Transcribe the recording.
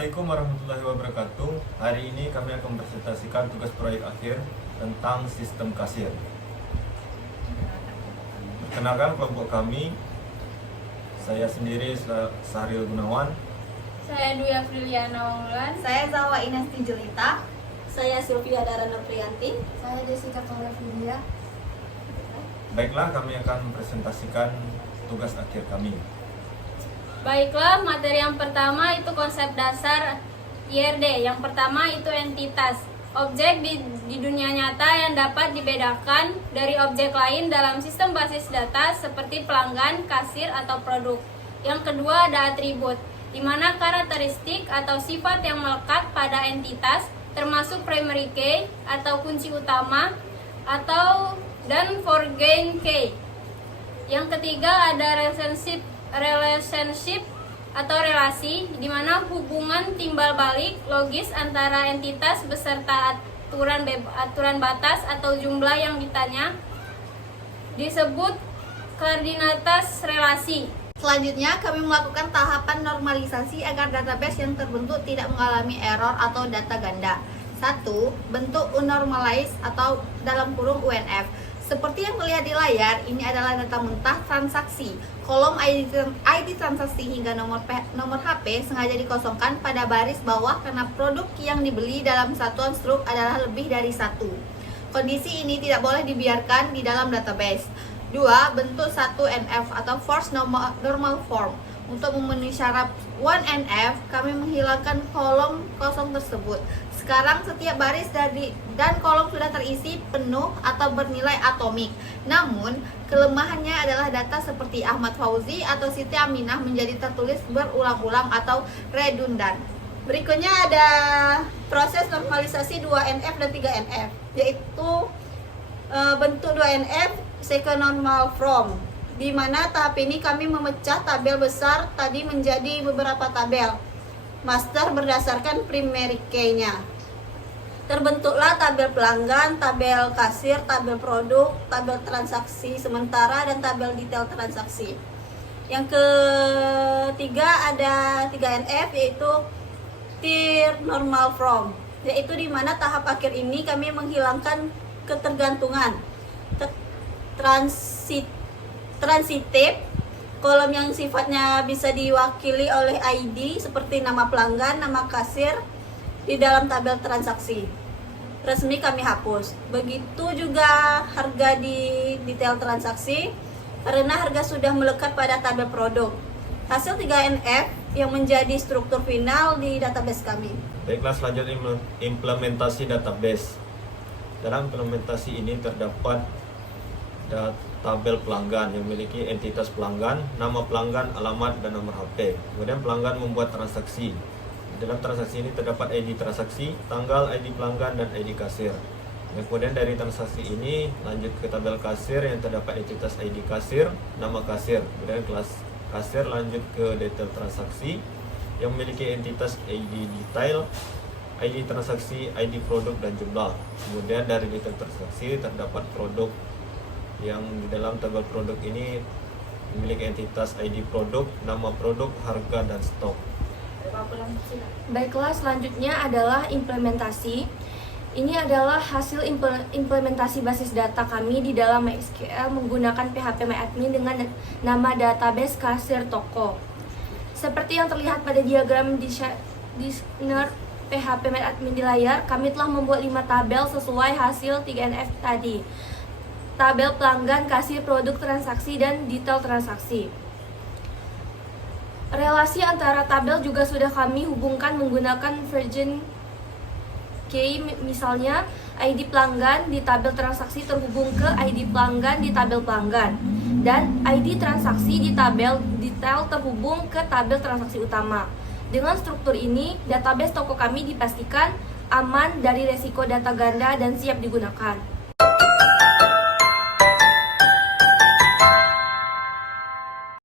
Assalamualaikum warahmatullahi wabarakatuh. Hari ini kami akan mempresentasikan tugas proyek akhir tentang sistem kasir. Perkenalkan kelompok kami. Saya sendiri Sahril Gunawan. Saya Dwi Afriliana Wanglulan. Saya Zawa Inesti Jelita. Saya Sylvia Darana Priyanti. Saya Jessica Paula Vidya. Baiklah, kami akan mempresentasikan tugas akhir kami. Baiklah, materi yang pertama itu konsep dasar IRD. Yang pertama itu entitas. Objek di dunia nyata yang dapat dibedakan dari objek lain dalam sistem basis data seperti pelanggan, kasir, atau produk. Yang kedua ada atribut, di mana karakteristik atau sifat yang melekat pada entitas termasuk primary key atau kunci utama dan foreign key. Yang ketiga ada relationship atau relasi, di mana hubungan timbal balik logis antara entitas beserta aturan batas atau jumlah yang ditanya disebut koordinatas relasi. Selanjutnya, kami melakukan tahapan normalisasi agar database yang terbentuk tidak mengalami error atau data ganda. 1. Bentuk unormalized atau dalam kurung UNF. Seperti yang terlihat di layar, ini adalah data mentah transaksi. Kolom ID transaksi hingga nomor HP sengaja dikosongkan pada baris bawah karena produk yang dibeli dalam satuan struk adalah lebih dari satu. Kondisi ini tidak boleh dibiarkan di dalam database. 2. Bentuk 1NF atau Forced Normal Form. Untuk memenuhi syarat 1NF, kami menghilangkan kolom kosong tersebut. Sekarang setiap baris dan kolom sudah terisi penuh atau bernilai atomik. Namun, kelemahannya adalah data seperti Ahmad Fauzi atau Siti Aminah menjadi tertulis berulang-ulang atau redundan. Berikutnya ada proses normalisasi 2NF dan 3NF, yaitu bentuk 2NF second normal form, di mana tahap ini kami memecah tabel besar tadi menjadi beberapa tabel master berdasarkan primary key-nya. Terbentuklah tabel pelanggan, tabel kasir, tabel produk, tabel transaksi sementara, dan tabel detail transaksi. Yang ketiga ada 3NF, yaitu tier normal form, yaitu di mana tahap akhir ini kami menghilangkan ketergantungan transitif, kolom yang sifatnya bisa diwakili oleh ID seperti nama pelanggan, nama kasir di dalam tabel transaksi. Resmi kami hapus. Begitu juga harga di detail transaksi karena harga sudah melekat pada tabel produk. Hasil 3NF yang menjadi struktur final di database kami. Baiklah, selanjutnya implementasi database. Dalam implementasi ini terdapat tabel pelanggan yang memiliki entitas pelanggan, nama pelanggan, alamat, dan nomor HP. Kemudian pelanggan membuat transaksi. Dalam transaksi ini terdapat ID transaksi, tanggal, ID pelanggan, dan ID kasir. Dan kemudian dari transaksi ini lanjut ke tabel kasir yang terdapat entitas ID kasir, nama kasir. Kemudian kelas kasir lanjut ke detail transaksi yang memiliki entitas ID detail, ID transaksi, ID produk, dan jumlah. Kemudian dari detail transaksi terdapat produk yang di dalam tabel produk ini memiliki entitas ID produk, nama produk, harga, dan stok. Baiklah, selanjutnya adalah implementasi. Ini adalah hasil implementasi basis data kami di dalam MySQL menggunakan PHP MyAdmin dengan nama database kasir toko. Seperti yang terlihat pada diagram designer PHP MyAdmin di layar, kami telah membuat 5 tabel sesuai hasil 3NF tadi. Tabel pelanggan, kasir, produk, transaksi, dan detail transaksi. Relasi antara tabel juga sudah kami hubungkan menggunakan version key, misalnya ID pelanggan di tabel transaksi terhubung ke ID pelanggan di tabel pelanggan, dan ID transaksi di tabel detail terhubung ke tabel transaksi utama. Dengan struktur ini, database toko kami dipastikan aman dari resiko data ganda dan siap digunakan.